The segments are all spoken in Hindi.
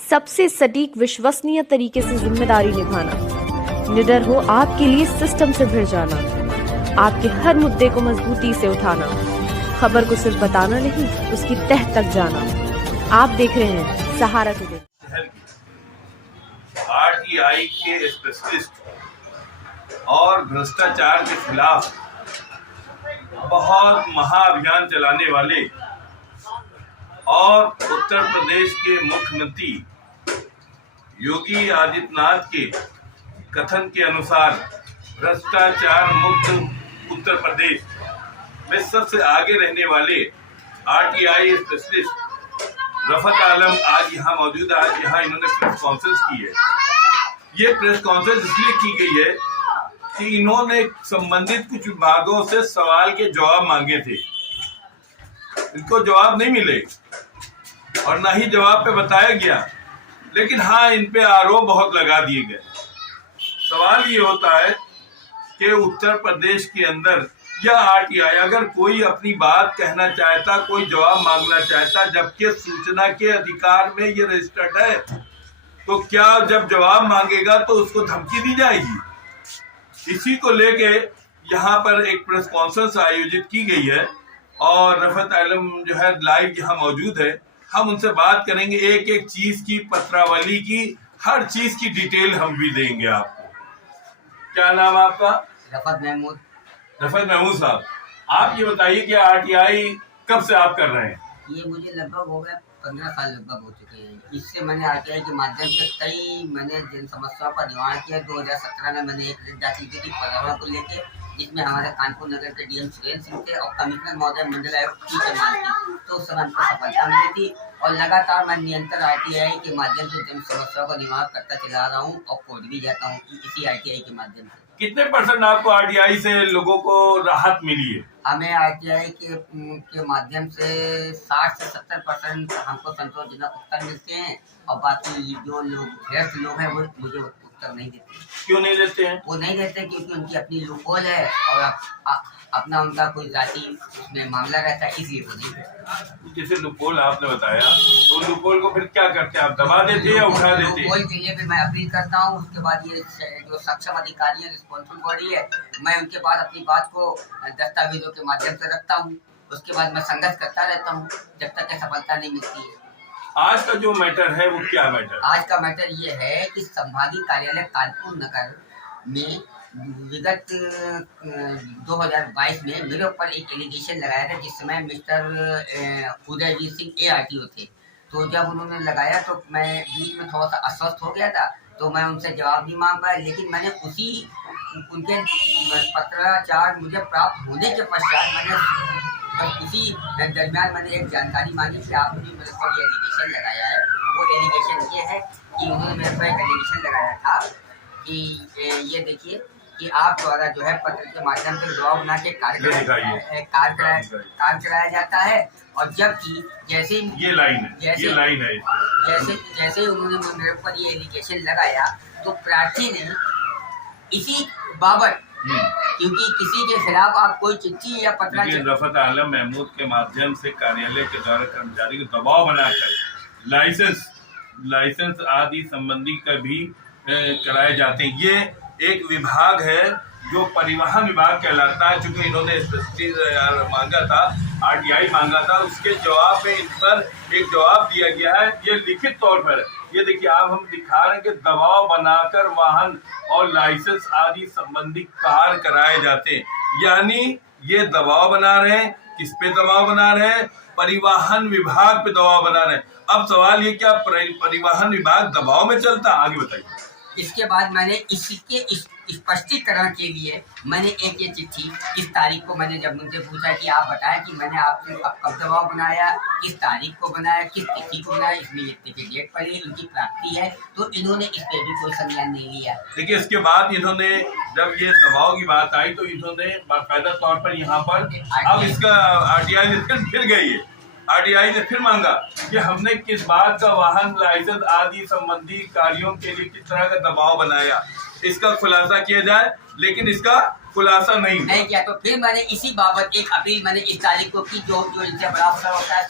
सबसे सटीक विश्वसनीय तरीके से जिम्मेदारी निभाना, निडर हो आपके लिए सिस्टम से भिड़ जाना, आपके हर मुद्दे को मजबूती से उठाना, खबर को सिर्फ बताना नहीं उसकी तह तक जाना। आप देख रहे हैं सहारा टुडे। आरटीआई के स्पेशलिस्ट और भ्रष्टाचार के खिलाफ बहुत महाअभियान चलाने वाले और उत्तर प्रदेश के मुख्यमंत्री योगी आदित्यनाथ के कथन के अनुसार भ्रष्टाचार मुक्त उत्तर प्रदेश में सबसे आगे रहने वाले आरटीआई स्पेशलिस्ट रफत आलम आज यहाँ मौजूद है। आज यहाँ इन्होंने प्रेस कॉन्फ्रेंस की है। ये प्रेस कॉन्फ्रेंस इसलिए की गई है कि इन्होंने संबंधित कुछ विभागों से सवाल के जवाब मांगे थे। इनको जवाब नहीं मिले और ना ही जवाब पे बताया गया, लेकिन हाँ इन पे आरोप बहुत लगा दिए गए। सवाल ये होता है कि उत्तर प्रदेश के अंदर या आरटीआई अगर कोई अपनी बात कहना चाहता, कोई जवाब मांगना चाहता, जबकि सूचना के अधिकार में ये रजिस्टर्ड है, तो क्या जब जवाब मांगेगा तो उसको धमकी दी जाएगी? इसी को लेके यहाँ पर एक प्रेस कॉन्फ्रेंस आयोजित की गई है और रफत आलम जो है लाइव यहाँ मौजूद है। हम उनसे बात करेंगे, एक एक चीज की, पत्रावली की, हर चीज की डिटेल हम भी देंगे आपको। क्या नाम आपका? रफत महमूद। रफत महमूद साहब, आप ये बताइए कि आरटीआई कब से आप कर रहे हैं? ये मुझे लगभग हो गया 15 साल लगभग हो चुके हैं। इससे मैंने आरटीआई के माध्यम से कई जन समस्याओं का निवारण किया। 2017 में मैंने एक रिट दाखिल की थी पर्यावरण को लेकर, जिसमें हमारे कानपुर नगर के डीएम सुरेंद्र सिंह थे और कमिश्नर महोदय मंडल आयुक्त की कमान थी। तो उस समय हमको सफलता मिली थी और लगातार मैं निरंतर आरटीआई के माध्यम से जन समस्याओं का निवारण करता चला रहा हूँ और कोर्ट भी जाता हूँ इसी आरटीआई के माध्यम से। कितने % आपको आरटीआई से लोगों को राहत मिली है? हमें आरटीआई के माध्यम से 60 से 70% हमको संतोषजनक उत्तर मिलते हैं और बाकी जो लोग गैर लोग हैं वो मुझे उत्तर नहीं देते। क्यों नहीं देते हैं? वो नहीं देते क्योंकि उनकी अपनी लूपहोल है और अपना उनका कोई जाति उसमें मामला रहता है, इसलिए वो नहीं देते। जैसे लूपहोल आपने बताया, तो लूपहोल को फिर क्या करते हैं आप? दबा देते हैं या उठा देते हैं? लूपहोल के लिए भी मैं अपील करता हूँ। उसके बाद ये जो सक्षम अधिकारी है, रिस्पॉन्सिबल बॉडी है, मैं उनके बाद अपनी बात को दस्तावेजों के माध्यम से रखता हूँ। उसके बाद मैं संघर्ष करता रहता हूँ जब तक सफलता नहीं मिलती है। आज का जो मैटर है वो क्या मैटर? आज का मैटर ये है कि संभागीय कार्यालय कानपुर नगर में विगत 2022 में मेरे ऊपर एक एलिगेशन लगाया था, जिस समय मिस्टर उदयजीत सिंह ARTO थे। तो जब उन्होंने लगाया तो मैं बीच में थोड़ा सा अस्वस्थ हो गया था, तो मैं उनसे जवाब नहीं मांग पाया। लेकिन मैंने उनके पत्राचार मुझे प्राप्त होने के पश्चात उसी दरमियान मैंने एक जानकारी मांगी कि आपने मेरे पर ये एलिगेशन लगाया है। वो एलिगेशन ये है कि उन्होंने मेरे पर एक एलिगेशन लगाया था कि ये देखिए कि आप द्वारा जो है पत्र के माध्यम से दबाव बना के कार्य कराया जाता है, और जबकि जैसे ये लाइन है, जैसे उन्होंने मेरे ऊपर ये एलिगेशन लगाया तो प्रार्थी ने इसी बाबत, क्योंकि किसी के खिलाफ आप कोई चिट्ठी या पत्र रफत आलम महमूद के माध्यम से कार्यालय के द्वारा कर्मचारी को दबाव बनाकर लाइसेंस आदि संबंधी का भी कराए जाते हैं। ये एक विभाग है जो परिवहन विभाग कहलाता है। चूंकि इन्होंने मांगा था, आरटीआई मांगा था, उसके जवाब में इन पर एक जवाब दिया गया है। ये लिखित तौर पर ये देखिए, आप हम दिखा रहे हैं कि दबाव बनाकर वाहन और लाइसेंस आदि संबंधी कार्य कराए जाते हैं। यानी ये दबाव बना रहे हैं। किस पे दबाव बना रहे हैं? परिवहन विभाग पे दबाव बना रहे हैं। अब सवाल ये, क्या परिवहन विभाग दबाव में चलता? आगे बताइए। इसके बाद मैंने इसके स्पष्टीकरण के लिए मैंने एक ये चिट्ठी इस तारीख को मैंने जब उनसे पूछा कि आप बताएं कि मैंने आपसे कब दबाव बनाया, किस तारीख को बनाया, किस तिथि को बनाया, इसमें लिखने की डेट पड़ी, उनकी प्राप्ति है, तो इन्होंने इस पर भी कोई संज्ञान नहीं लिया। देखिए, इसके बाद इन्होंने जब ये दबाव की बात आई तो इन्होंने बाकायदा तौर पर यहाँ पर अब इसका आरटीआई ने फिर गई है। आरटीआई ने फिर मांगा कि हमने किस बात का वाहन लाइसेंस आदि संबंधी कार्यों के लिए किस तरह का दबाव बनाया। इसका खुलासा किया जाए, लेकिन इसका खुलासा नहीं किया। तो फिर मैंने इसी बाबत एक अपील मैंने इस तारीख को की, जो इनसे बड़ा अफसर होता है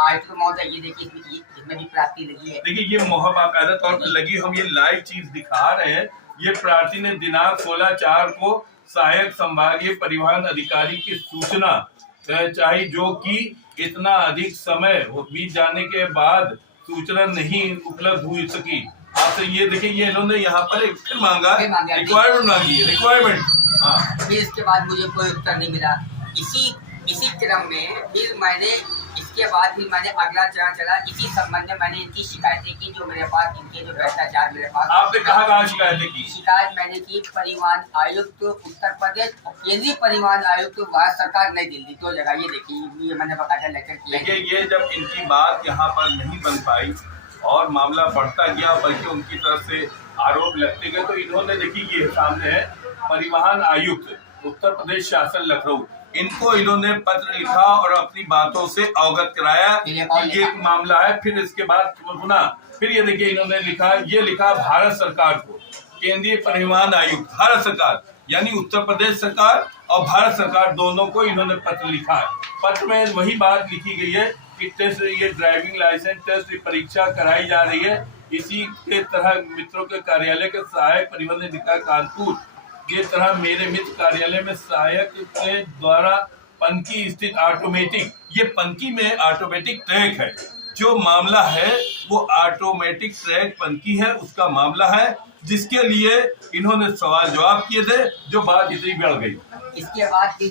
आयुक्त महोदय, ये देखिए इसमें भी प्राप्ति लगी है। देखिए ये मोहर बाकायदा तौर पर लगी, हम ये लाइव चीज दिखा रहे हैं। ये प्रार्थी ने दिनांक 16/4 को सहायक संभागीय परिवहन अधिकारी की सूचना चाहिए, जो कि इतना अधिक समय बीत जाने के बाद सूचना नहीं उपलब्ध हुई सकी। आपसे ये देखिए, ये इन्होंने यहाँ पर एक फिर मांगा, रिक्वायरमेंट मांगी है, रिक्वायरमेंट। हाँ, फिर इसके बाद मुझे कोई उत्तर नहीं मिला। इसी क्रम में फिर मैंने इसके बाद फिर मैंने अगला चरण चला, इसी संबंध में मैंने इनकी शिकायतें की, जो मेरे पास इनके जो भ्रष्टाचार मेरे पास। आपने कहाँ शिकायतें की? शिकायत मैंने की परिवहन आयुक्त उत्तर प्रदेश और केंद्रीय परिवहन आयुक्त भारत सरकार नई दिल्ली, 2 जगह। ये देखिए, ये मैंने बकायदा लेटर किया। देखिए ये जब इनकी बात यहाँ पर नहीं बन पाई और मामला बढ़ता गया, बल्कि उनकी तरफ से आरोप लगते गए, तो इन्होंने देखिए ये सामने है परिवहन आयुक्त उत्तर प्रदेश शासन लखनऊ, इनको इन्होंने पत्र लिखा और अपनी बातों से अवगत कराया कि ये मामला है। फिर इसके बाद सुना, फिर ये देखिए इन्होंने लिखा भारत सरकार को, केंद्रीय परिवहन आयुक्त भारत सरकार यानी उत्तर प्रदेश सरकार और भारत सरकार दोनों को इन्होंने पत्र लिखा है। पत्र में वही बात लिखी गई है कि टेस्ट, ये ड्राइविंग लाइसेंस टेस्ट की परीक्षा कराई जा रही है। इसी के तरह मित्रों के कार्यालय के सहायक परिवहन अधिकारी कानपुर, ये तरह मेरे मित्र कार्यालय में सहायक के द्वारा पनकी स्थित ऑटोमेटिक, ये पनकी में ऑटोमेटिक ट्रैक है, जो मामला है वो ऑटोमेटिक ट्रैक पनकी है, उसका मामला है, जिसके लिए इन्होंने सवाल जवाब किए थे, जो बात इतनी बढ़ गई। इसके बाद फिर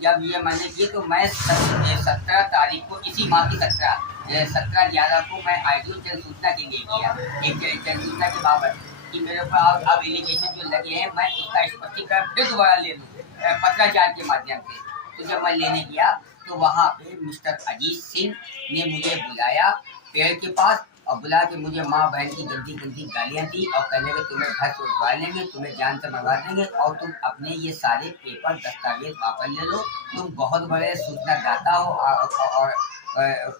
जब ये मैंने किए, तो मैं 17 तारीख को, इसी माह की 17/11 को मैं आईटीओ जन सूचना के लिए किया, एक जन सूचना के बाबत कि मेरे ऊपर अब एलिगेशन जो लगे हैं, मैं उसका स्पष्टीकरण फिर दोबारा ले लूँ पत्राचार के माध्यम से। तो जब मैं लेने गया, तो वहाँ पे मिस्टर अजीत सिंह ने मुझे बुलाया पेड़ के पास, और बुला के मुझे माँ बहन की गंदी गंदी गालियाँ दी और कहने लगे तुम्हें घर से उठवा लेंगे, तुम्हें जान से मरवा देंगे, और तुम अपने ये सारे पेपर दस्तावेज वापस ले लो, तुम बहुत बड़े सूचना दाता हो और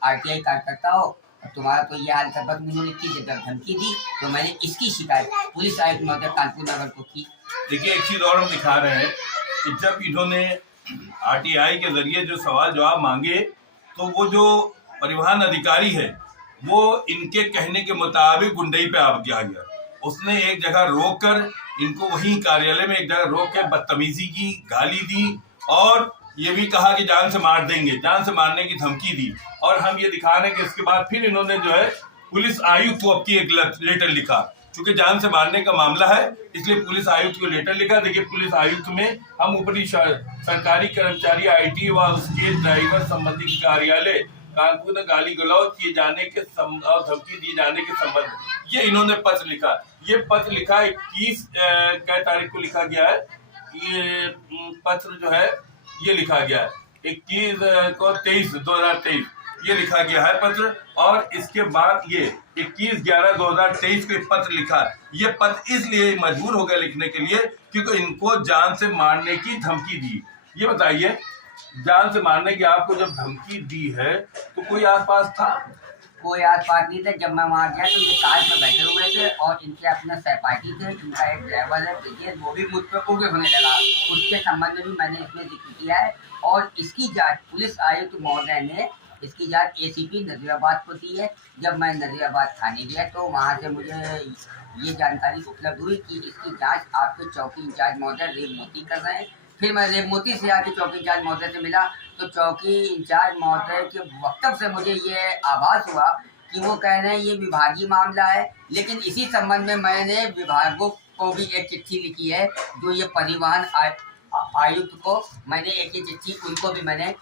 RTI कार्यकर्ता हो, तुम्हारा तो ये हाल कर। बस उन्होंने जब धमकी दी, तो मैंने इसकी शिकायत पुलिस आयुक्त महोदय कानपुर नगर को की। देखिए एक चीज और हम दिखा रहे हैं कि जब इन्होंने RTI के जरिए जो सवाल जवाब मांगे, तो वो जो परिवहन अधिकारी है वो इनके कहने के मुताबिक गुंडई पे आ गया। उसने एक जगह रोक कर इनको, वहीं कार्यालय में एक जगह रोक के बदतमीजी की, गाली दी और ये भी कहा कि जान से मार देंगे, जान से मारने की धमकी दी। और हम ये दिखा रहे हैं कि इसके बाद फिर इन्होंने जो है पुलिस आयुक्त को अब की एक लेटर लिखा, क्योंकि जान से मारने का मामला है, इसलिए पुलिस आयुक्त को लेटर लिखा। देखिए पुलिस आयुक्त में हम ऊपरी सरकारी कर्मचारी IT व उसके ड्राइवर संबंधी कार्यालय कानपुर में गाली गलौज किए जाने के और धमकी दिए जाने के संबंध, ये इन्होंने पत्र लिखा। ये पत्र लिखा 21 तारीख को लिखा गया है। ये पत्र जो है ये लिखा गया है 21/23/2023 ये लिखा गया है पत्र। और इसके बाद ये 21/11/2023 को पत्र लिखा है। ये पत्र इसलिए मजबूर हो गया लिखने के लिए क्योंकि इनको जान से मारने की धमकी दी। ये बताइए, जान से मारने की आपको जब धमकी दी है तो कोई आसपास था? कोई आसपास नहीं था। जब मैं वहाँ गया तो ये कार में बैठे हुए थे और इनके अपने सहपाठी थे, इनका एक ड्राइवर है ब्रिजेश, वो भी मुझ पर उग्र होने लगा। उसके संबंध में भी मैंने इसमें जिक्र किया है। और इसकी जांच पुलिस आयुक्त महोदय ने इसकी जांच ACP नजीराबाद को दी है। जब मैं नजीराबाद थाने गया तो वहाँ से मुझे ये जानकारी उपलब्ध हुई कि इसकी जाँच आपके चौकी इंचार्ज महोदय रेव मोती कर रहे हैं। फिर मैं रेव मोती से आके चौकी इंचार्ज महोदय से मिला तो चौकी इंचार्ज महोदय के वक्तव्य से मुझे ये आभास हुआ कि वो कह रहे हैं ये विभागीय मामला है। लेकिन इसी संबंध में मैंने विभागों को भी एक चिट्ठी लिखी है, जो ये परिवहन आयुक्त को मैंने एक चिट्ठी, उनको भी मैंने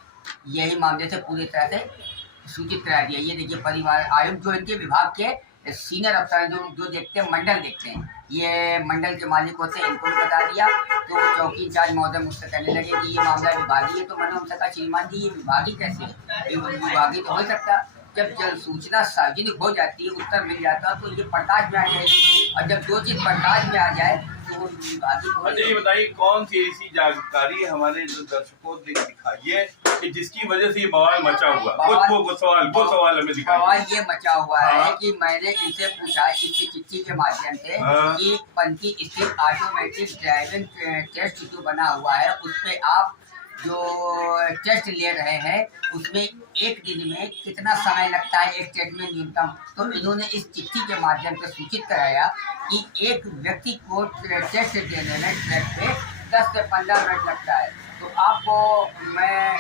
यही मामले से पूरी तरह से सूचित करा दिया। ये देखिए परिवहन आयुक्त जो इनके विभाग के सीनियर अफसर जो देखते हैं, मंडल देखते हैं, ये मंडल के मालिक होते हैं, इनको भी बता दिया। तो वो चौकी इंचार्ज महोदय मुझसे कहने लगे कि ये मामला विभागीय है। तो मैंने उनसे कहा श्रीमान जी ये विभागीय कैसे है? विभागीय तो हो सकता, जब सूचना सार्वजनिक हो जाती है, उत्तर मिल जाता है तो ये प्रकाश में आ जाएगी। और जब जो चीज़ प्रकाश में आ जाए तो वो बाकी अच्छा ये बताइए कौन सी ऐसी जानकारी हमारे जो दर्शकों को दिखाइए कि जिसकी वजह से ये बवाल मचा हुआ, वो सवाल हमें दिखाइए। बवाल ये मचा हुआ है हाँ। कि मैंने इनसे पूछा इस चिट्ठी के माध्यम से हाँ। कि पंथी स्थित ऑटोमेटिक ड्राइविंग टेस्ट जो बना हुआ है उस पे आप जो टेस्ट ले रहे हैं उसमें एक दिन में कितना समय लगता है एक टेस्ट में न्यूनतम। तो इन्होंने इस चिट्ठी के माध्यम से सूचित कराया कि एक व्यक्ति को टेस्ट देने में ट्रैक पे 10 से 15 मिनट लगता है। तो आपको मैं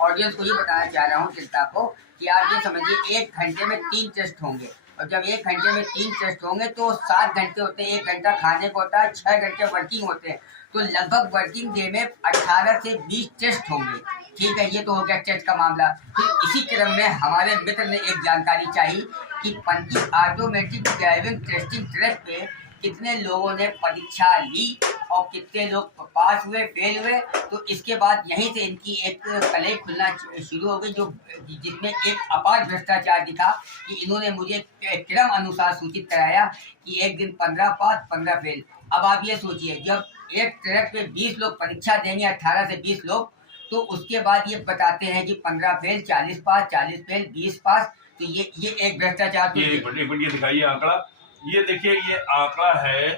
ऑडियंस को ये बताना चाह रहा हूँ, जनता को, कि आप ये समझिए 1 घंटे में 3 टेस्ट होंगे और जब 1 घंटे में 3 टेस्ट होंगे तो 7 घंटे होते हैं, 1 घंटा खाने को होता है, 6 घंटे वर्किंग होते हैं। तो लगभग वर्किंग डे में 18 से 20 टेस्ट होंगे। ठीक है, ये तो हो गया टेस्ट का मामला। फिर इसी क्रम में हमारे मित्र ने एक जानकारी चाहिए कि पंथी ऑटोमेटिक ड्राइविंग टेस्टिंग ट्रैक पे कितने लोगों ने परीक्षा ली और कितने लोग पास हुए, फेल हुए। तो इसके बाद यहीं से इनकी एक कलई खुलना शुरू हो गई, जो जिसमें एक अपार भ्रष्टाचार दिखा कि इन्होंने मुझे क्रम अनुसार सूचित कराया कि एक दिन 15 पास 15 फेल। अब आप ये सोचिए, जब एक ट्रैक पे 20 लोग परीक्षा देंगे, 18 से 20 लोग, तो उसके बाद ये बताते हैं कि 15 फेल, 40 पास, 40 फेल, 20 पास। तो ये एक भ्रष्टाचार। ये एक मिनट ये दिखाइए आंकड़ा। ये देखिए ये आंकड़ा है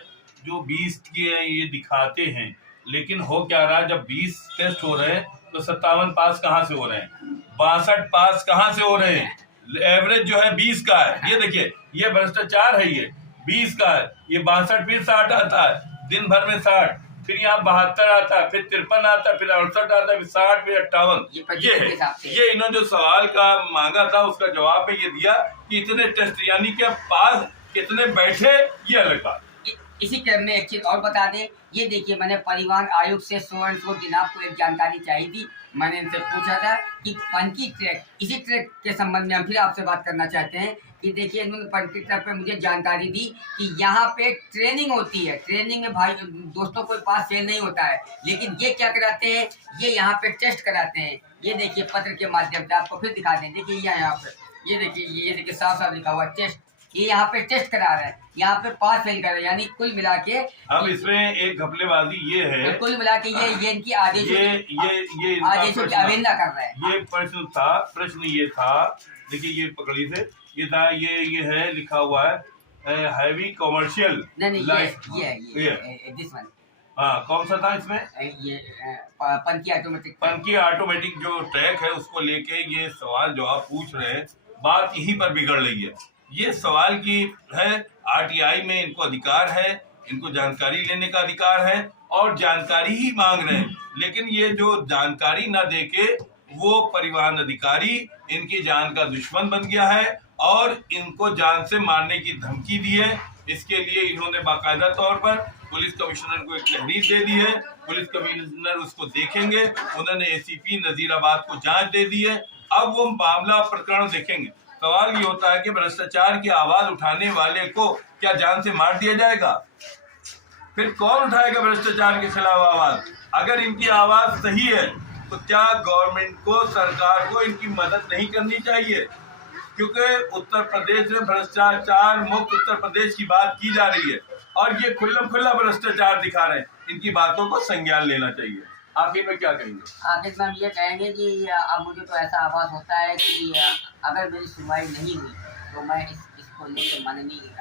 जो 20 के ये दिखाते हैं, लेकिन हो क्या रहा है, जब 20 टेस्ट हो रहे हैं तो 57 पास कहाँ से हो रहे हैं, 62 पास कहाँ से हो रहे हैं, एवरेज जो है 20 का है। ये देखिए ये भ्रष्टाचार है, ये 20 का है, ये 62 फिर 60 आता है, दिन भर में 60, फिर यहाँ 72 आता है, फिर 53 आता है, फिर 68 आता है, फिर 60, फिर 58। ये है, ये इन्होंने जो सवाल का मांगा था उसका जवाब में ये दिया कि इतने टेस्ट, यानी कि पास कितने बैठे, ये अलग बात। इसी क्रम में एक चीज और बता दें, ये देखिए मैंने परिवहन आयुक्त से सो दिन आपको एक जानकारी चाहिए थी। मैंने इनसे पूछा था कि पंथी ट्रैक, इसी ट्रैक के संबंध में हम फिर आपसे बात करना चाहते हैं कि देखिए इन्होंने पंथी ट्रैक पे मुझे जानकारी दी कि यहाँ पे ट्रेनिंग होती है। ट्रेनिंग में भाई दोस्तों कोई पास फेल नहीं होता है, लेकिन ये क्या कराते हैं, ये यहाँ पे टेस्ट कराते हैं। ये देखिए पत्र के माध्यम से आपको फिर दिखा दें, देखिए यहाँ पे ये देखिए साफ साफ लिखा हुआ टेस्ट। ये यहाँ पे टेस्ट करा रहे हैं, यहाँ पे पास फेल कर रहे हैं, यानी कुल मिला के। अब इसमें एक घपलेबाजी ये है, कुल मिला के ये इनकी आदेशों की अवहेलना कर रहे हैं। ये प्रश्न ये था, देखिए ये पकड़ी से ये था, ये है लिखा हुआ है हैवी कॉमर्शियल। नहीं ये दिस वन। हाँ कौन सा था इसमें, ये पंथी ऑटोमेटिक जो ट्रैक है उसको लेके ये सवाल जो आप पूछ रहे हैं, बात यहीं पर बिगड़ रही है। ये सवाल की है, आरटीआई में इनको अधिकार है, इनको जानकारी लेने का अधिकार है और जानकारी ही मांग रहे हैं, लेकिन ये जो जानकारी ना देके वो परिवहन अधिकारी इनकी जान का दुश्मन बन गया है और इनको जान से मारने की धमकी दी है। इसके लिए इन्होंने बाकायदा तौर पर पुलिस कमिश्नर को एक तहरीर दे दी है, पुलिस कमिश्नर उसको देखेंगे, उन्होंने एसीपी नजीराबाद को जांच दे दी है। अब वो मामला प्रकरण देखेंगे। सवाल ये होता है कि भ्रष्टाचार की आवाज उठाने वाले को क्या जान से मार दिया जाएगा? फिर कौन उठाएगा भ्रष्टाचार के खिलाफ आवाज? अगर इनकी आवाज सही है तो क्या गवर्नमेंट को, सरकार को इनकी मदद नहीं करनी चाहिए? क्योंकि उत्तर प्रदेश में भ्रष्टाचार मुक्त उत्तर प्रदेश की बात की जा रही है और ये खुल्ला भ्रष्टाचार दिखा रहे हैं। इनकी बातों को संज्ञान लेना चाहिए। आखिर में क्या कहेंगे? आखिर में हम ये कहेंगे कि अब मुझे तो ऐसा आभास होता है कि अगर मेरी सुनवाई नहीं हुई तो मैं इसको लेकर माननीय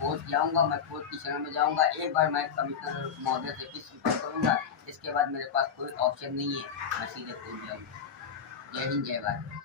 कोर्ट जाऊंगा, मैं कोर्ट की शरण में जाऊंगा। एक बार मैं कमिश्नर महोदय से फिर संपर्क करूंगा, इसके बाद मेरे पास कोई ऑप्शन नहीं है, मैं सीधे कोर्ट जाऊंगा। जय हिंद, जय भारत।